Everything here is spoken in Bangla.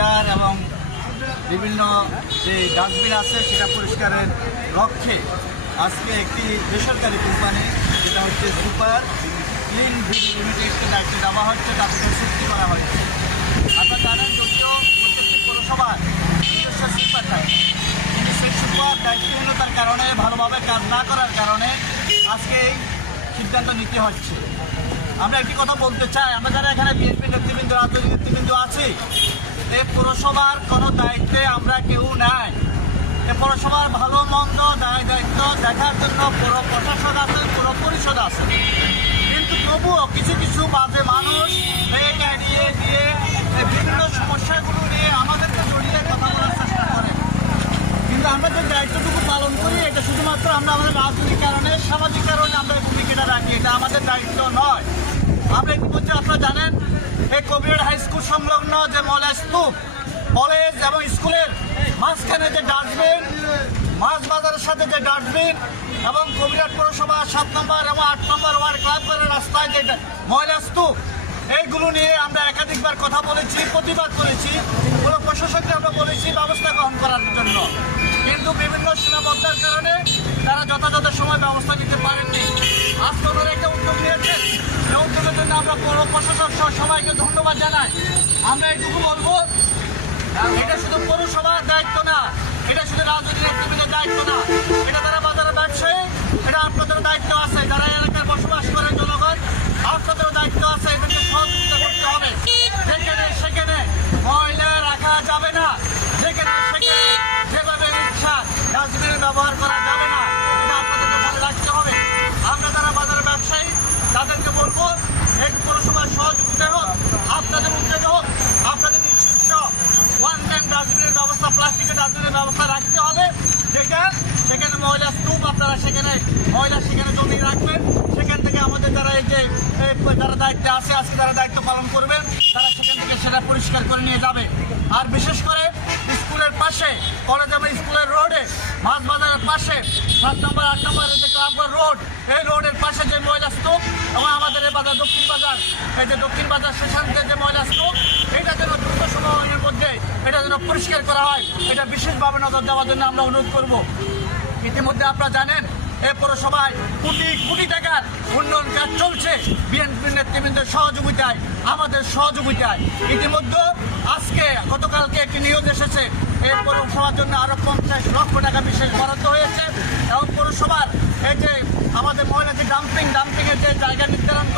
বাজার এবং বিভিন্ন যে ডাস্টবিন আছে সেটা পরিষ্কারের লক্ষ্যে আজকে একটি বেসরকারি কোম্পানি যেটা হচ্ছে সুপার ক্লিন বিডি লিমিটেডকে দায়িত্ব দেওয়া হচ্ছে, তাদেরকে চুক্তি করা হয়েছে। আপনারা জানেন যদিও প্রত্যেকটি পৌরসভার নিজস্ব সুপার থাকে, কিন্তু সেই সুপার দায়িত্বহীনতার কারণে ভালোভাবে কাজ না করার কারণে আজকে এই সিদ্ধান্ত নিতে হচ্ছে। আমরা একটি কথা বলতে চাই, আমরা যারা এখানে বিএনপি নেতৃবৃন্দ, রাজনৈতিক নেতৃবৃন্দ আছি, এই পৌরসভার কোনো দায়িত্বে আমরা কেউ নাই। এই পৌরসভার ভালো মন্দ দায়িত্ব দেখার জন্য পুরো প্রশাসন আছে, পুরো পরিষদ আছে, কিন্তু তবুও কিছু কিছু বাজে মানুষ এড়িয়ে দিয়ে বিভিন্ন সমস্যাগুলো নিয়ে আমাদেরকে জড়িয়ে কথা বলার চেষ্টা করে। কিন্তু আমরা যে দায়িত্বটুকু পালন করি এটা শুধুমাত্র আমরা আমাদের রাজনৈতিক কারণে, সামাজিক কারণে আমরা এই ভূমিকাটা রাখি, এটা আমাদের দায়িত্ব নয়। আমরা ইতিমধ্যে আপনারা জানেন এই কবিরহাট হাই স্কুল সংলগ্ন যে ময়লা স্তূপ, কলেজ এবং স্কুলের মাঝখানে যে ডাস্টবিন, মাছ বাজারের সাথে যে ডাস্টবিন এবং কবিরহাট পৌরসভা 7 নম্বর এবং 8 নম্বর ওয়ার্ড ক্লাব করে রাস্তায় যে ময়লা স্তূপ, এইগুলো নিয়ে আমরা একাধিকবার কথা বলেছি, প্রতিবাদ করেছি, পুরো প্রশাসনকে আমরা বলেছি ব্যবস্থা গ্রহণ করার জন্য, কিন্তু বিভিন্ন সীমাবদ্ধতার কারণে তারা যথাযথ সময় ব্যবস্থা নিতে পারেননি। আজকে ওনারা একটা উদ্যোগ নিয়েছেন, এই উদ্যোগের জন্য আমরা পৌর প্রশাসন সহ সবাইকে ধন্যবাদ জানাই। আমরা এইটুকু বলবো, এটা শুধু পৌরসভার দায়িত্ব না, এটা শুধু রাজনৈতিক নেতৃত্বের দায়িত্ব না, এটা যারা বাজারের ব্যবসায়ী, এটা আপনাদের দায়িত্ব আছে, যারা এলাকায় বসবাস করেন জনগণ, আপনাদের দায়িত্ব আছে, এদেরকে সহযোগিতা করতে হবে। যেখানে সেখানে ময়লা রাখা যাবে না, যেখানে সেখানে যেভাবে ইচ্ছা ডাস্টবিনের ব্যবহার করা যাবে না, এটা আপনাদেরকে মনে রাখতে হবে। আমরা যারা বাজারের ব্যবসায়ী তাদেরকে বলবো, এই পৌরসভার সহযোগিতা হোক, আপনাদের উদ্যোগ হোক, আপনাদের নিজস্ব ওয়ান টাইম ডাস্টবিনের ব্যবস্থা, প্লাস্টিকের ডাস্টবিনের ব্যবস্থা রাখতে হবে, যেটা সেখানে ময়লা স্তূপ আপনারা সেখানে ময়লা সেখানে জমিয়ে রাখবেন, সেখান থেকে আমাদের যারা এই যে যারা দায়িত্বে আছে আজকে যারা দায়িত্ব পালন করবেন তারা সেখান থেকে সেটা পরিষ্কার করে নিয়ে যাবে। আর বিশেষ করে স্কুলের পাশে, কলেজ এবং স্কুলের রোডে, মাছ বাজারের পাশে 7 নম্বর 8 নম্বরের যে ক্লাবঘর রোড, এই রোডের পাশে যে ময়লা স্তূপ এবং আমাদের এই বাজার দক্ষিণ বাজার, এই যে দক্ষিণ বাজার সেখানকে যে ময়লা স্তূপ, এটা যেন দ্রুত সময়ের মধ্যে এটা যেন পরিষ্কার করা হয়, এটা বিশেষভাবে নজর দেওয়ার জন্য আমরা অনুরোধ করব। ইতিমধ্যে আপনারা জানেন এই পৌরসভায় কোটি কোটি টাকার উন্নয়ন কাজ চলছে বিএনপি নেতৃবৃন্দের সহযোগিতায়, আমাদের সহযোগিতায়। ইতিমধ্যে আজকে গতকালকে একটি নিয়োগ এসেছে, এই পৌরসভার জন্য আরো 50 লক্ষ টাকা বিশেষ বরাদ্দ হয়েছে এবং পৌরসভার এই যে আমাদের ময়লা যে ডাম্পিংয়ের যে জায়গা নির্ধারণ